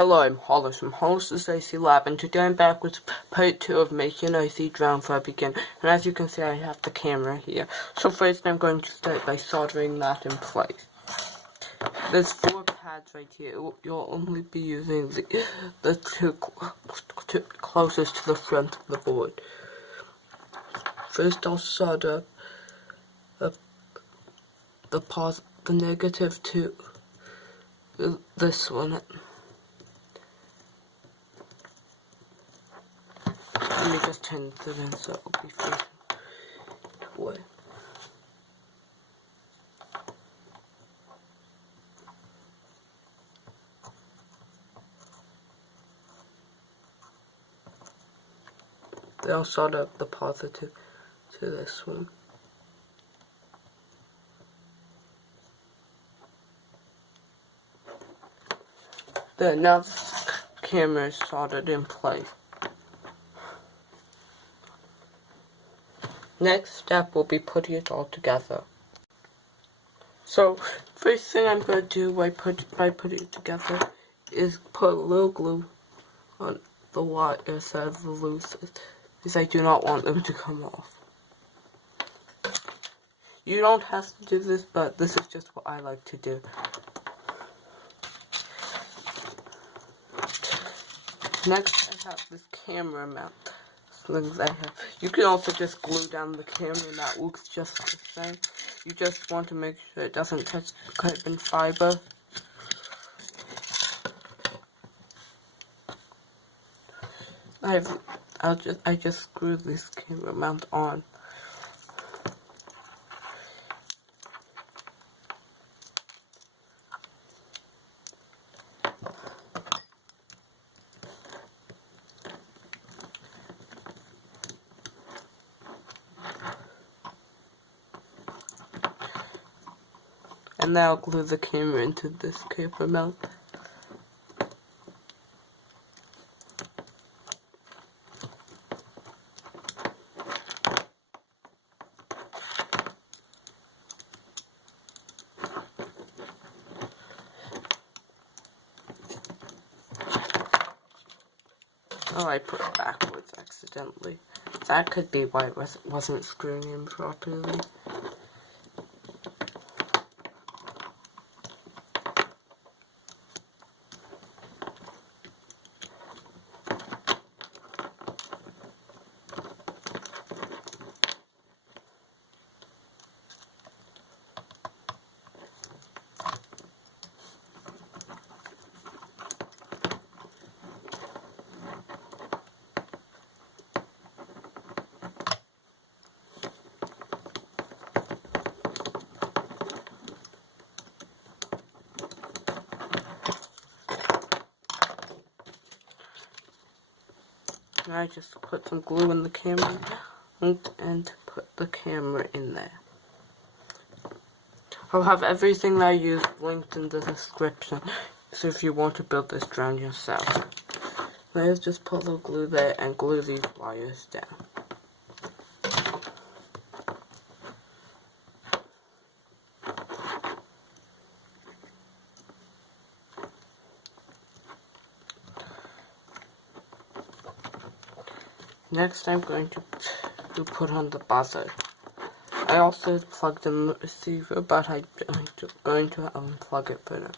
Hello, I'm Hollis from Hollis' AC Lab, and today I'm back with part 2 of making an AC drone for a beginner. And as you can see, I have the camera here. So first I'm going to start by soldering that in place. There's 4 pads right here. You'll only be using the two closest to the front of the board. First I'll solder the negative to this one. Let me just turn it in so it'll be facing away. Then I'll solder up the positive to this one. Then now the camera is soldered in place. Next step will be putting it all together. So, first thing I'm going to do by putting it together is put a little glue on the wire side of the looses, because I do not want them to come off. You don't have to do this, but this is just what I like to do. Next, I have this camera mount. You can also just glue down the camera, and that looks just the same. You just want to make sure it doesn't touch the carbon fiber. I just screw this camera mount on. And now I'll glue the camera into this camera mount. Oh, I put it backwards accidentally. That could be why it wasn't screwing in properly. I just put some glue in the camera and put the camera in there. I'll have everything that I use linked in the description, so if you want to build this drone yourself. Let's just put a little glue there and glue these wires down. Next, I'm going to put on the buzzer. I also plugged in the receiver, but I'm going to unplug it for now.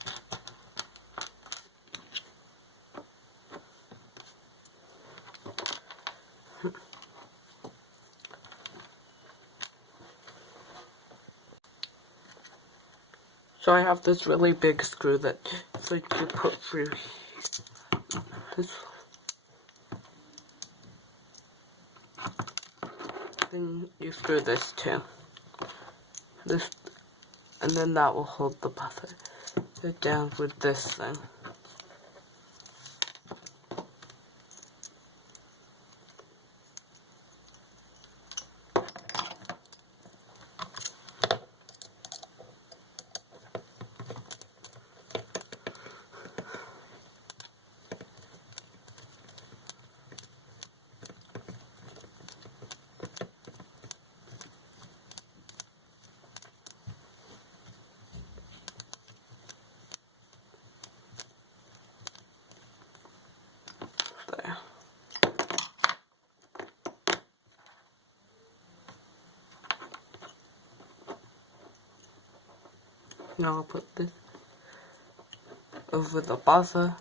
So I have this really big screw that you put through this. Then you screw this too. And then that will hold the buzzer down with this thing. Now I'll put this over the buzzer.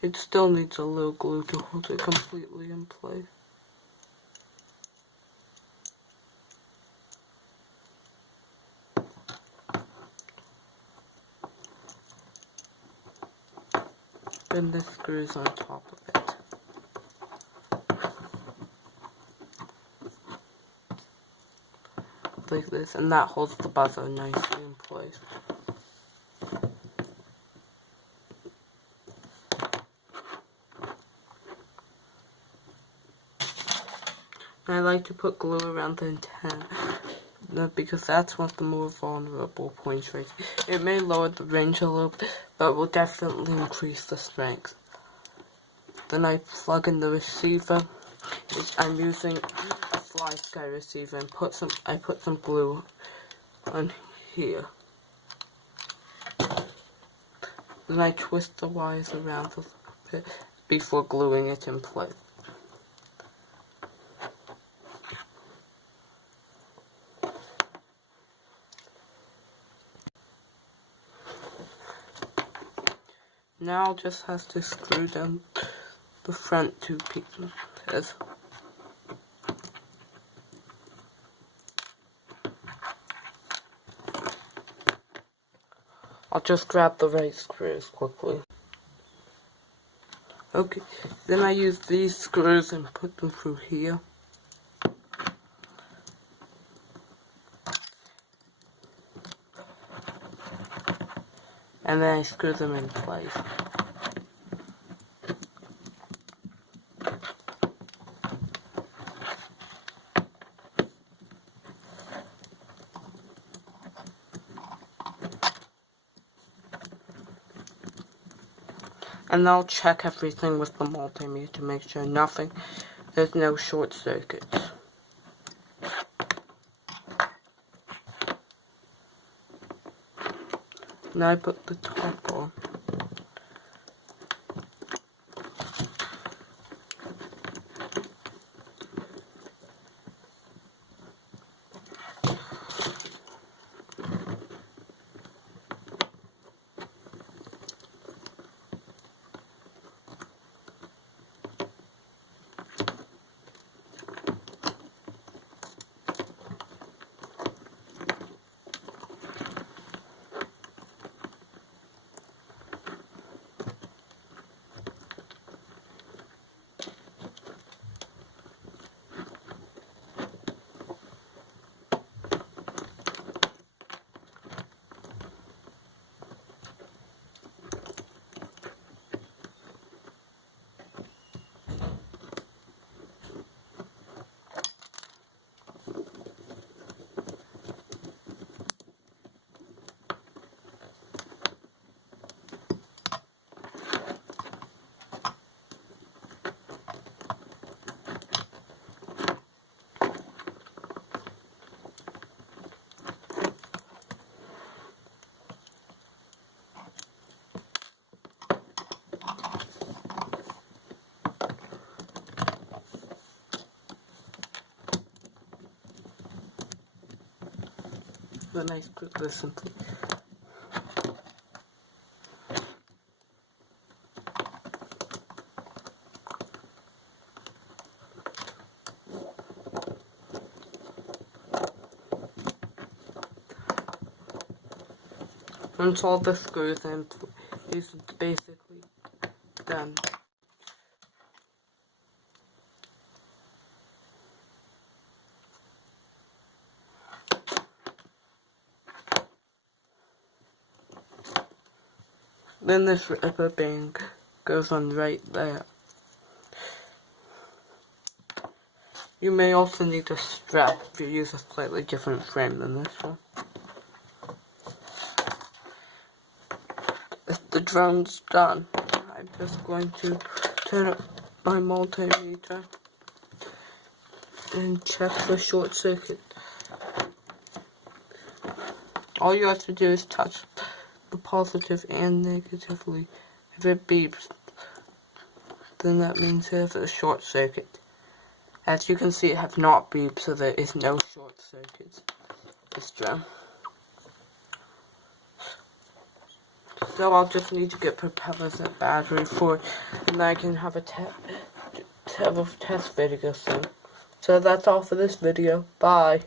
It still needs a little glue to hold it completely in place. Then this screws on top of it. Like this, and that holds the buzzer nicely in place. And I like to put glue around the antenna because that's one of the more vulnerable points right here. It may lower the range a little bit, but will definitely increase the strength. Then I plug in the receiver. I'm using a Flysky Receiver and I put some glue on here. Then I twist the wires around a little bit before gluing it in place. Now just has to screw down the front two pieces. I'll just grab the right screws quickly. Okay, then I use these screws and put them through here. And then I screw them in place. And I'll check everything with the multimeter to make sure there's no short circuits. Now I put the top on. Then I screw this in place. Once all the screws in place, it's basically done. Then this rubber band goes on right there. You may also need a strap if you use a slightly different frame than this one. If the drone's done, I'm just going to turn up my multimeter and check for short circuit. all you have to do is touch the positive and negatively. If it beeps, then that means there's a short circuit. As you can see, it has not beeped, so there is no short circuits. This gem. So I'll just need to get propellers and battery for it, and then I can have a test video soon. So that's all for this video. Bye.